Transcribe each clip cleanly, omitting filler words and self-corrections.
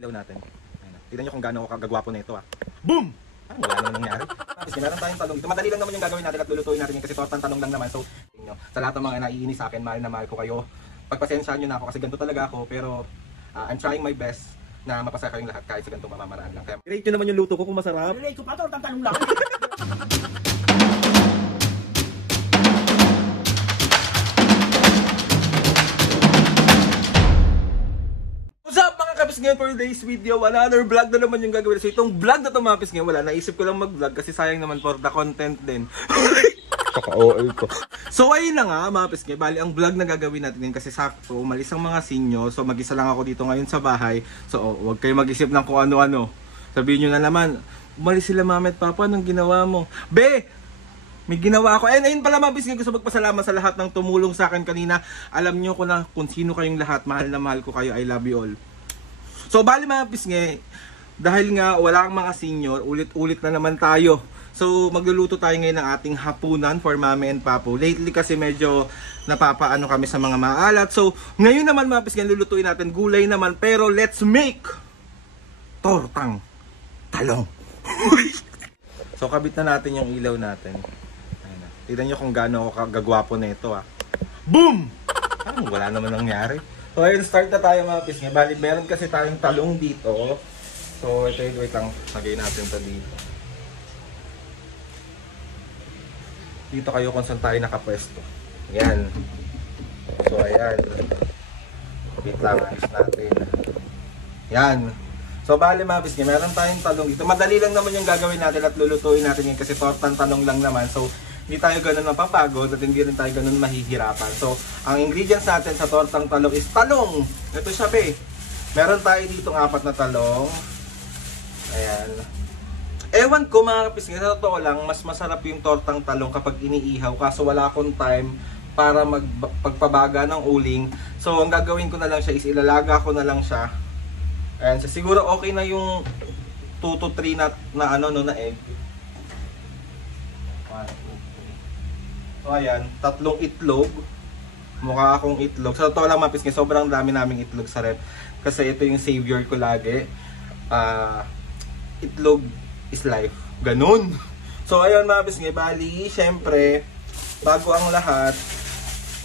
Ilaw natin. Tignan nyo kung gaano ako kagagwapo na ito Boom! Wala naman nangyari. Tapos meron tayong talong. Ito madali lang naman yung gagawin natin at lulutuin natin yun kasi tortang talong lang naman. So, sa lahat ng mga naiinis sa akin, mahal na mahal ko kayo. Pagpasensyahan nyo na ako kasi ganito talaga ako. Pero I'm trying my best na mapasaya kayong lahat kahit sa ganitong pamamaraan lang. Kaya rate nyo naman yung luto ko kung masarap. Rate ko pa, tortang talong lang. Ngayon for today's video, another vlog na naman yung gagawin. So itong vlog na tumapis ngayon, wala. Naisip ko lang mag-vlog kasi sayang naman for the content din. Kaka-OL ko. So ayun na nga, mapis ngayon. Bali, ang vlog na gagawin natin ngayon kasi sakto, umalis ang mga sinyo. So mag-isa lang ako dito ngayon sa bahay. So huwag kayo mag-isip ng kung ano-ano. Sabihin nyo na naman, umalis sila mama at papa, anong ginawa mo? Be! May ginawa ako. Ayun pala mapis ngayon, gusto magpasalamat sa lahat ng tumulong sa akin kanina. Alam nyo ko na kung sino kayong lahat. Mahal na mahal ko kayo. I love you all. So bali mga pisngi, dahil nga wala kang mga senior, ulit-ulit na naman tayo. So magluluto tayo ngayon ng ating hapunan for mami and papo. Lately kasi medyo napapaano kami sa mga maalat. So ngayon naman mga pisngi, lulutuin natin gulay naman. Pero let's make tortang talong. So kabit na natin yung ilaw natin. Tignan nyo kung gaano ako kagagwapo na ito Boom! Wala naman nangyari. So ayun, start na tayo mga pisngi. Bali, meron kasi tayong talong dito. So ito yung wait lang, lagay natin ito dito. Dito kayo kung saan tayo nakapwesto. Yan. So ayan. Wait lang, ayos natin. Yan. So bali mga pisngi, meron tayong talong dito. Madali lang naman yung gagawin natin at lulutuin natin yun kasi tortang talong lang naman. So hindi tayo ganun mapapagod at hindi rin tayo ganun mahihirapan. So, ang ingredients natin sa tortang talong is talong. Ito siya be. Meron tayo dito ng 4 na talong. Ayan. Ewan ko mga kapisngi, sa totoo lang, mas masarap yung tortang talong kapag iniihaw. Kaso wala akong time para pagpabaga ng uling. So, ang gagawin ko na lang siya is ilalaga ko na lang siya. Ayan. So, siguro okay na yung 2 to 3 na egg. So ayan, 3 itlog. Mukha akong itlog. Sa totoo lang mga pisngi, sobrang dami naming itlog sa rep. Kasi ito yung savior ko lagi. Itlog is life. Ganun. So ayun mga pisngi, bali, syempre, bago ang lahat,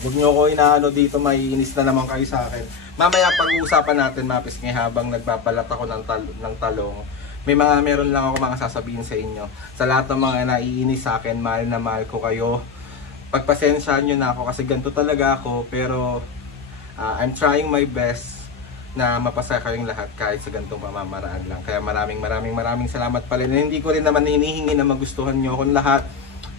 huwag nyo ko inaano dito, maiinis na naman kayo sa akin. Mamaya pag-uusapan natin mga pisngi habang nagpapalat ako ng talong. Meron lang ako mga sasabihin sa inyo. Sa lahat ng mga naiinis sa akin, mahal na mahal ko kayo. Pagpasensyahan nyo na ako kasi ganito talaga ako, pero I'm trying my best na mapasaya kayong lahat kahit sa ganitong pamamaraan lang. Kaya maraming salamat pala. Hindi ko rin naman hinihingi na magustuhan nyo akong lahat.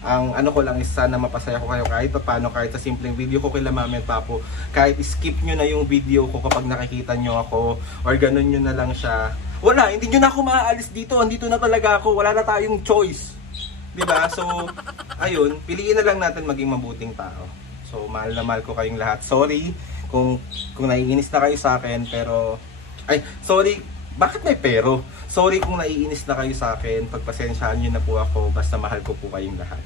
Ang ano ko lang is sana mapasaya ko kayo kahit paano, kahit sa simpleng video ko kila mami at papo. Kahit skip nyo na yung video ko kapag nakikita nyo ako or ganun nyo na lang siya. Wala, hindi nyo na ako maaalis dito. Andito na talaga ako. Wala na tayong choice. Diba? So, ayun, piliin na lang natin maging mabuting tao. So, mahal na mahal ko kayong lahat. Sorry kung naiinis na kayo sa akin, pero sorry, bakit may pero? Sorry kung naiinis na kayo sa akin. Pagpasensyahan niyo na po ako, basta mahal ko po kayong lahat.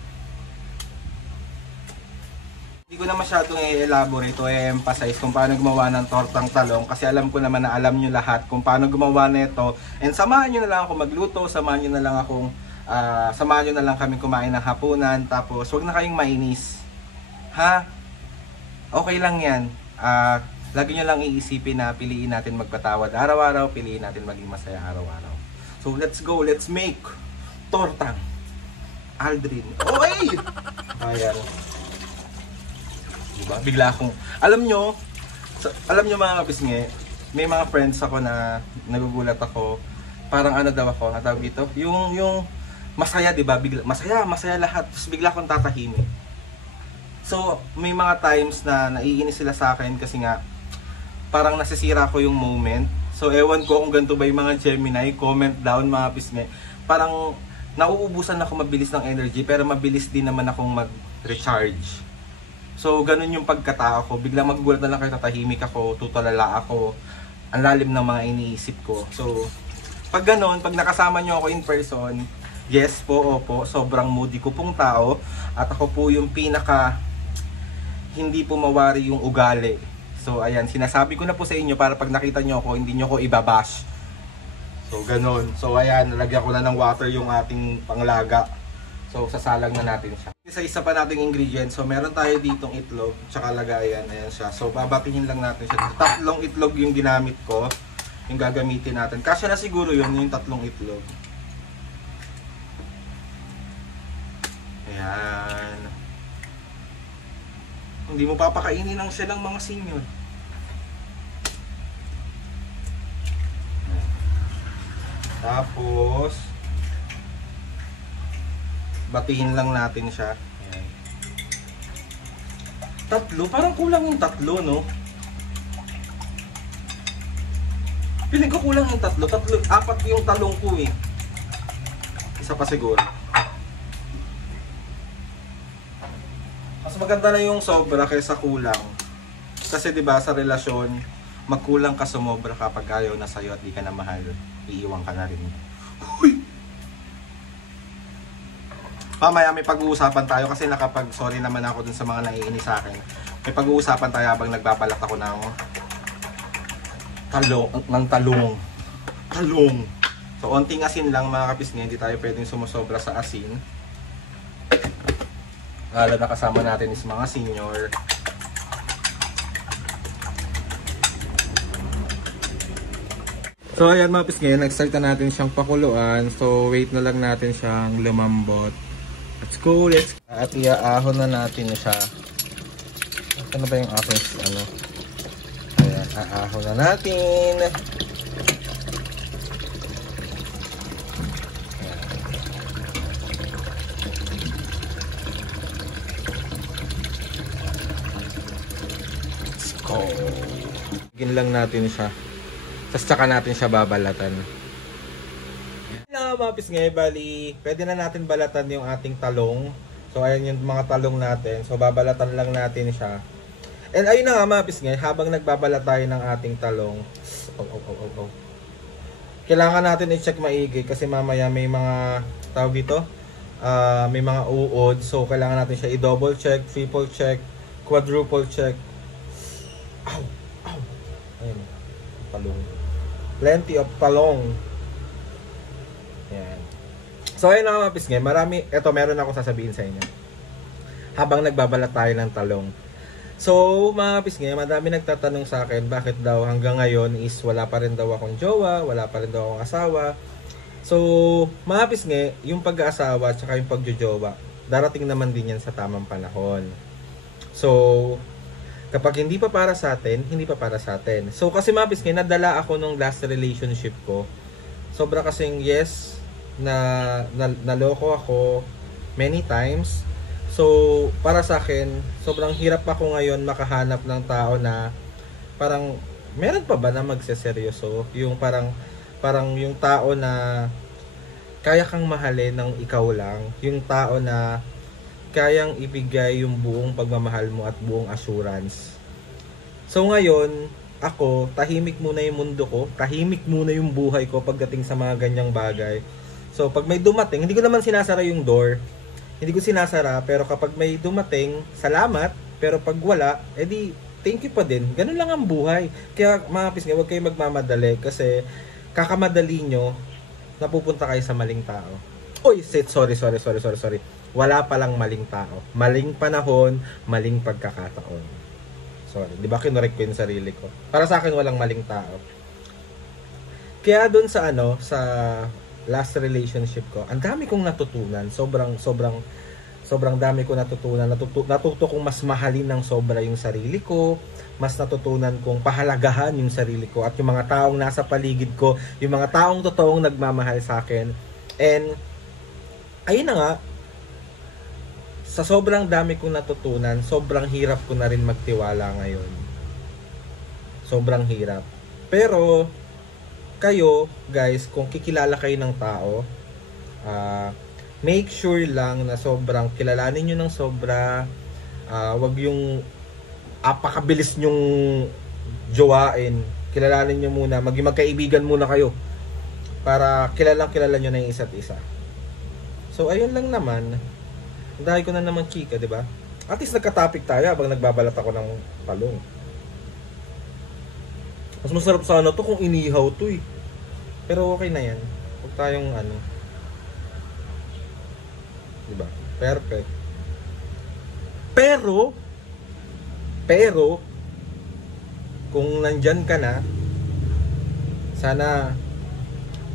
Hindi ko na masyadong i-elaborate o i-emphasize kung paano gumawa ng tortang talong kasi alam ko naman na alam nyo lahat kung paano gumawa nito. And samahan nyo na lang ako magluto, samahan nyo na lang kami kumain ng hapunan, tapos wag na kayong mainis. Ha? Okay lang yan. Lagi nyo lang iisipin na piliin natin magpatawad araw-araw, piliin natin maging masaya araw-araw. So let's go, let's make tortang Aldrin. Okay! Ayan. Diba? Bigla akong, alam nyo mga kapisngi, may mga friends ako na nagugulat ako, parang ano daw ako, natawag dito, yung masaya, diba? Bigla, masaya lahat, tapos bigla akong tatahimik. So, may mga times na naiinis sila sa akin kasi nga, parang nasisira ko yung moment. So, ewan ko kung ganito ba yung mga Gemini, comment down mga pisngi. Parang, nauubusan ako mabilis ng energy, pero mabilis din naman akong mag-recharge. So, ganun yung pagkatao ko. Biglang magugulat na lang kayo, tatahimik ako, tutulala ako. Ang lalim ng mga iniisip ko. So, pag ganun, pag nakasama nyo ako in person, yes po, opo, sobrang moody ko pong tao. At ako po yung pinaka hindi po mawari yung ugali. So, ayan, sinasabi ko na po sa inyo para pag nakita nyo ako, hindi nyo ko ibabash. So, ganon. So, ayan, nalagyan ko na ng water yung ating panglaga. So, sasalang na natin siya. Isa-isa pa nating ingredients. So, meron tayo ditong itlog, tsaka lagayan. Ayan siya. So, babatihin lang natin siya. 3 itlog yung ginamit ko. Yung gagamitin natin. Kasya na siguro yun, yung 3 itlog. Ayan. Hindi mo papakainin lang siya ng mga senior. Tapos, batihin lang natin siya. Ayan. 3? Parang kulang yung 3, no? Piling ko kulang yung 3. 4 yung talong ko eh. Isa pa siguro. Mas maganda na yung sobra kaysa kulang. Kasi 'di ba sa relasyon, magkulang ka sumobra kapag ayaw na sa'yo at di ka na mahal. Iiwan ka na rin. Uy! Mamaya may pag-uusapan tayo kasi sorry naman ako dun sa mga naiinis sa akin. May pag-uusapan tayo habang nagbabalat ako ng talong. So, onting asin lang mga kapisngi, hindi tayo pwedeng sumusobra sa asin. Lalo na kasama natin is mga senior. So ayan mga pisngi, nag-start na natin siyang pakuluan. So wait na lang natin siyang lumambot. Let's go, let's go. At iaahon na natin siya. Ano ba yung aking ano? Ayan, aahon na natin. Let's go. Bigyan lang natin siya. Tapos tsaka natin siya babalatan. Hello mga pisngay, bali pwede na natin balatan yung ating talong. So ayan yung mga talong natin. So babalatan lang natin siya. And ayun na nga mga pisngay, habang nagbabalat tayo ng ating talong, kailangan natin i-check maigi kasi mamaya may mga tawag dito, may mga uod. So kailangan natin siya i-double check, triple check, quadruple check. Ow! Ow! Ayun, talong. Plenty of talong. Yan. So ayun na mga pisngay, meron akong sasabihin sa inyo. Habang nagbabalat tayo ng talong. So mga pisngay, madami nagtatanong sa akin bakit daw hanggang ngayon is wala pa rin daw akong jowa, wala pa rin daw akong asawa. So mga pisngay, yung pag-aasawa at saka yung pagjojowa, darating naman din yan sa tamang panahon. So kapag hindi pa para sa atin, hindi pa para sa atin. So kasi mga pisngay, nadala ako nung last relationship ko. Sobra kasing yes, naloko ako many times. So para sa akin, sobrang hirap ako ngayon makahanap ng tao na parang meron pa ba na magseseryoso? Yung parang yung tao na kaya kang mahalin ng ikaw lang. Yung tao na kayang ibigay yung buong pagmamahal mo at buong assurance. So ngayon, ako, tahimik muna yung mundo ko, tahimik muna yung buhay ko pagdating sa mga ganyang bagay. So pag may dumating, hindi ko naman sinasara yung door, hindi ko sinasara, pero kapag may dumating, salamat, pero pag wala, edi thank you pa din. Ganun lang ang buhay. Kaya mga pisngay, huwag kayo magmamadali kasi kakamadali nyo, napupunta kayo sa maling tao. Oy, sorry. Wala palang maling tao. Maling panahon, maling pagkakataon. Sorry, di ba kinorek ko yung sarili ko? Para sa akin, walang maling tao. Kaya dun sa sa last relationship ko, ang dami kong natutunan. Sobrang dami kong natutunan. Natuto kong mas mahalin ng sobra yung sarili ko. Mas natutunan kong pahalagahan yung sarili ko at yung mga taong nasa paligid ko, yung mga taong totoong nagmamahal sa akin. And ayun na nga, sa sobrang dami kong natutunan, sobrang hirap ko na rin magtiwala ngayon. Sobrang hirap. Pero, kayo, guys, kung kikilala kayo ng tao, make sure lang na sobrang kilalanin nyo ng sobra. Wag yung apakabilis nyong jowain. Kilalanin nyo muna, magkaibigan muna kayo. Para kilala nyo na yung isa't isa. So, ayun lang naman. Dahil ko na naman chika, di ba? At least nagka-topic tayo habang nagbabalat ako ng talong. Mas masarap sana to kung inihaw to eh. Pero okay na yan. Huwag tayong ano. Diba? Perfect. Pero, kung nandyan ka na, sana,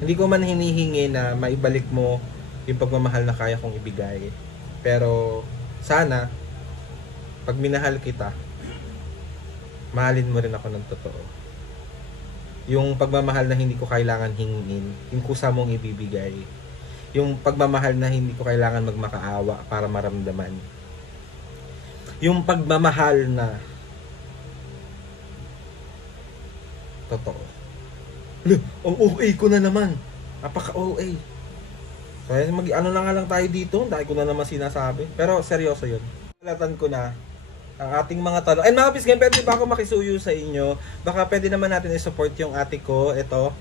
hindi ko man hinihingi na maibalik mo yung pagmamahal na kaya kong ibigay. Pero, sana, pag minahal kita, mahalin mo rin ako ng totoo. Yung pagmamahal na hindi ko kailangan hingin, yung kusa mong ibibigay. Yung pagmamahal na hindi ko kailangan magmakaawa para maramdaman. Yung pagmamahal na totoo. Ang OA ko na naman. Napaka-OA. So, ano na nga lang tayo dito. Dahil ko na naman sinasabi. Pero seryoso yun. Palatan ko na ang ating mga tanong. And mga pisngay, pwede ba ako makisuyo sa inyo? Baka pwede naman natin i-support yung ate ko. Ito.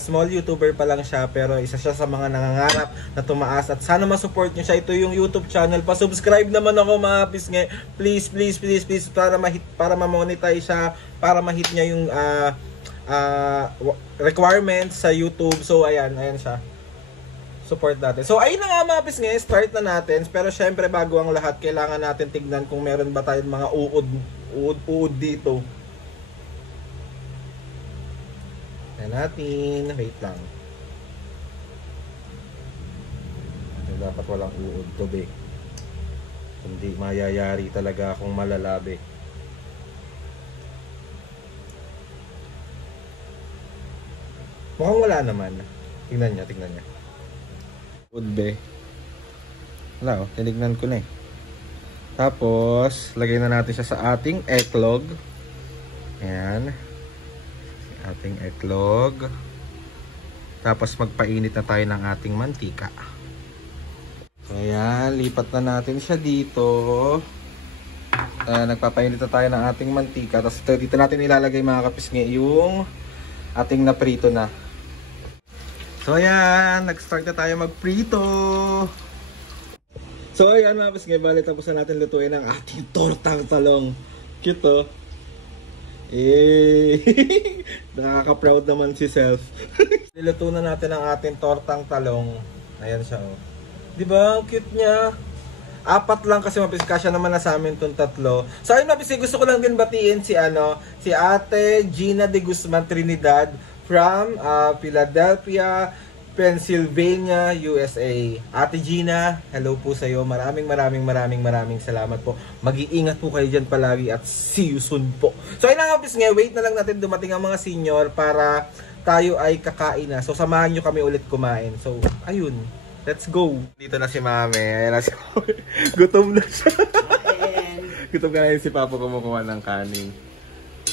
Small YouTuber pa lang siya, pero isa siya sa mga nangangarap na tumaas at sana ma-support niyo siya. Ito yung YouTube channel. Pa-subscribe naman ako mga pisngay. Please para ma-monetize siya, para ma-hit niya yung requirements sa YouTube. So ayan siya. Support natin. So ayun na nga mga pisngay, start na natin. Pero syempre bago ang lahat, kailangan natin tignan kung meron ba tayong mga uod dito. Natin, wait lang. Dapat walang uod to be. Hindi mayayari talaga akong malalabi. Mukhang wala naman. Tingnan niya. Uod be. Wala oh, tinignan ko na eh. Tapos, lagay na natin siya sa ating eklog. Ayan. Ating eklog. Tapos magpainit na tayo ng ating mantika. So ayan, lipat na natin siya dito. Nagpapainit na tayo ng ating mantika. Tapos dito natin ilalagay mga kapisngi yung ating naprito na. So ayan, nag-start na tayo magprito. So ayan mga kapisngi, bali tapos na natin lutuin ang ating tortang talong. Cute oh. Nakaka-proud naman si Self. Niluto na natin ang ating tortang talong. Ayan siya oh. Diba? Ang cute niya. 4 lang kasi mapiskasya naman na sa amin itong 3. So ayun mapisi, gusto ko lang din batiin si Ate Gina de Guzman Trinidad from Philadelphia, Pennsylvania, USA. Ate Gina, hello po sa iyo. Maraming salamat po. Mag-iingat po kayo dyan palagi at see you soon po. So ayun lang nga, wait na lang natin dumating ang mga senior para tayo ay kakain na. So samahan nyo kami ulit kumain. So ayun, let's go. Dito na si Mami. Ayan na si Mami. Gutom na siya. Gutom ka na yun si Papa kumukuha ng kanin.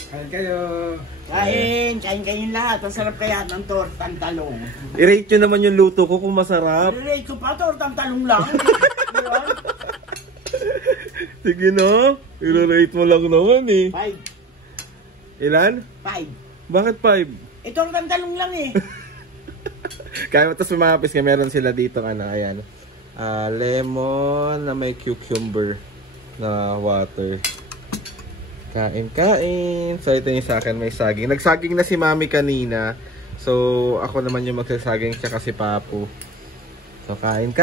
Kain kayo. Kain kayong lahat. Masarap kaya ng tortang talong. I-rate nyo naman yung luto ko kung masarap. I-rate ko pa, tortang talong lang. Sige na. I-rate mo lang naman eh. 5. Ilan? 5. Bakit 5? Tortang talong lang eh. Kaya tapos sumapis nga meron sila dito ayan. Lemon na may cucumber na water. Kain. So ito yung sa akin, may saging. Nagsaging na si Mami kanina. So ako naman yung magsasaging siya kasi Papu. So kain.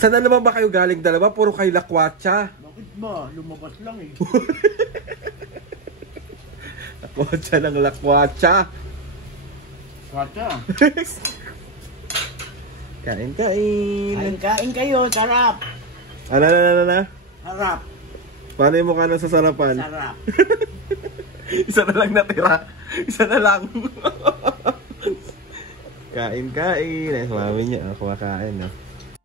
Saan na naman ba kayo galing dalawa? Puro kay lakwatsa. Bakit ba? Lumabas lang eh. Lakwatsa ng lakwatsa. Kwatsa. Kain. Kain kayo, sarap. Ano? Sarap. Paano yung mukha ng sasarapan? Sarap. Isa na lang natira. Isa na lang. Kain. Ay, mami niya. Kumakain.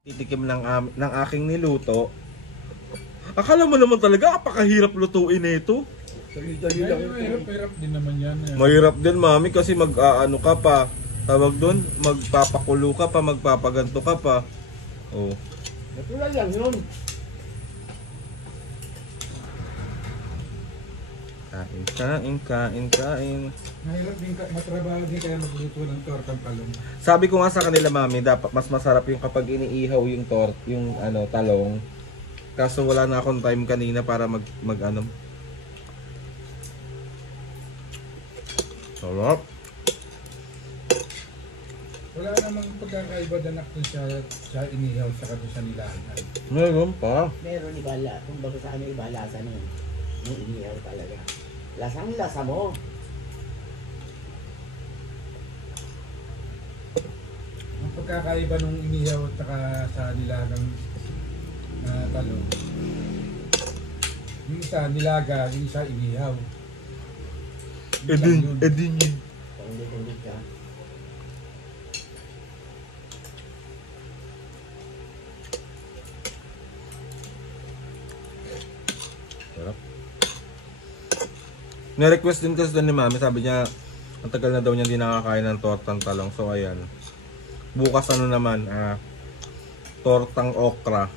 Titikim ng aking niluto. Akala mo naman talaga, apakahirap lutuin ito. Dali lang. Mahirap din naman yan. Mahirap din, Mami, kasi mag-ano ka pa. Tawag doon, magpapakulo ka pa, magpapaganto ka pa. Oh. Natural lang yun. Kain. Mahirap din, matrabaho din kaya magluto ng tortang talong. Sabi ko nga sa kanila, Mami, dapat mas masarap yung kapag iniihaw yung talong. Kaso wala na akong time kanina para mag-ano. Sarap. Wala namang pagkakaiba danak dun sa inihaw sa doon sa nilagan. Meron pa. Meron ibala. Kung baga sa ano iba, lasa nun. Yung inihaw talaga. Lasang lasa mo. Ang pagkakaiba nung inihaw at saka sa nilagang talong. Yung isa nilaga, yung isa inihaw. Edin yun. Paulit-ulit ka. Sarap. Na-request din kasi doon ni Mami, sabi niya, ang tagal na daw niya hindi nakakain ng tortang talong. So ayan. Bukas ano naman, tortang okra.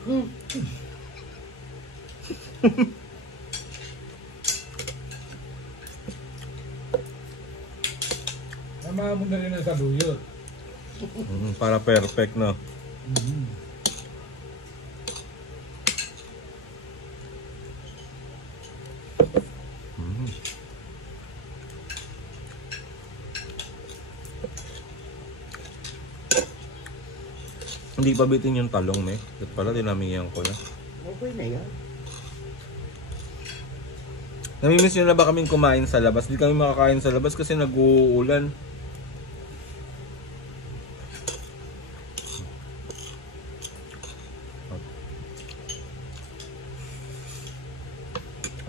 Tama mo na rin ang saluyot. Para perfect, no? Hindi pa bitin yung talong, me. At pala, dinamihan ko na. Okay na yan. Namimiss nyo na ba kaming kumain sa labas? Hindi kami makakain sa labas kasi nag-uulan.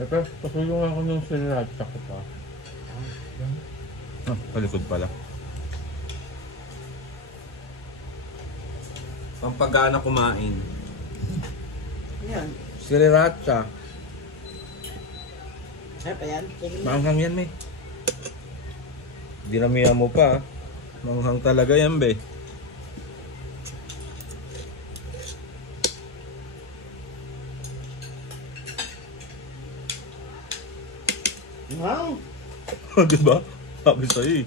Ito, pasulong ako ng sriracha ko pa. Palikod pala. Pampagana kumain. Yan. Sriracha. Sarap pa yan. Tingin mo. Manghang yan, me. Dinamihan mo pa. Manghang talaga yan, be. Wow. Diba? Sabi sa'yo eh.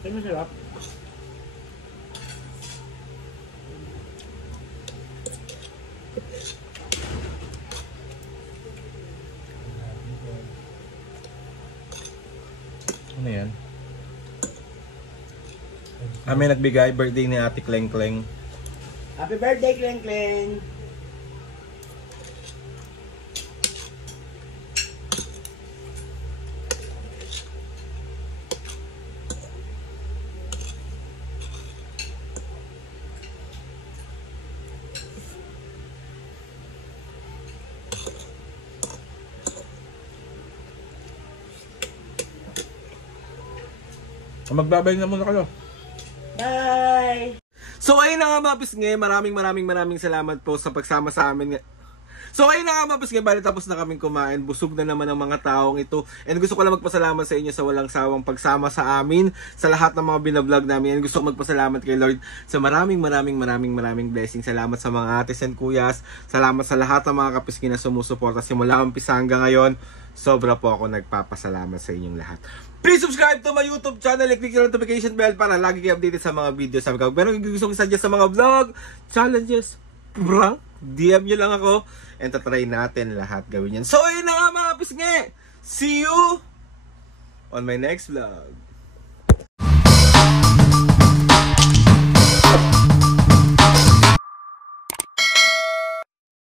Ay, masarap. Ano yan? May nagbigay birthday ni Ate Kleng Kleng. Happy birthday, Kleng Kleng. Magbabay na muna kayo. Bye! So ayun na nga mga pisngi, maraming salamat po sa pagsama sa amin. So ayun na nga mga pisngi, bali tapos na kaming kumain. Busog na naman ang mga taong ito. And gusto ko lang magpasalamat sa inyo sa walang sawang pagsama sa amin, sa lahat ng mga binablog namin. And gusto ko magpasalamat kay Lord sa maraming blessings. Salamat sa mga ates and kuyas. Salamat sa lahat ng mga kapisngi na sumusuporta simula umpisa hanggang ngayon. Sobra po ako nagpapasalamat sa inyong lahat. Please subscribe to my YouTube channel and click the notification bell para lagi kayo updated sa mga videos. Sabi ko, pero kung gusto i-suggest sa mga vlog, challenges, prank, DM nyo lang ako and tatry natin lahat gawin yan. So ayun na nga mga pisngi. See you on my next vlog.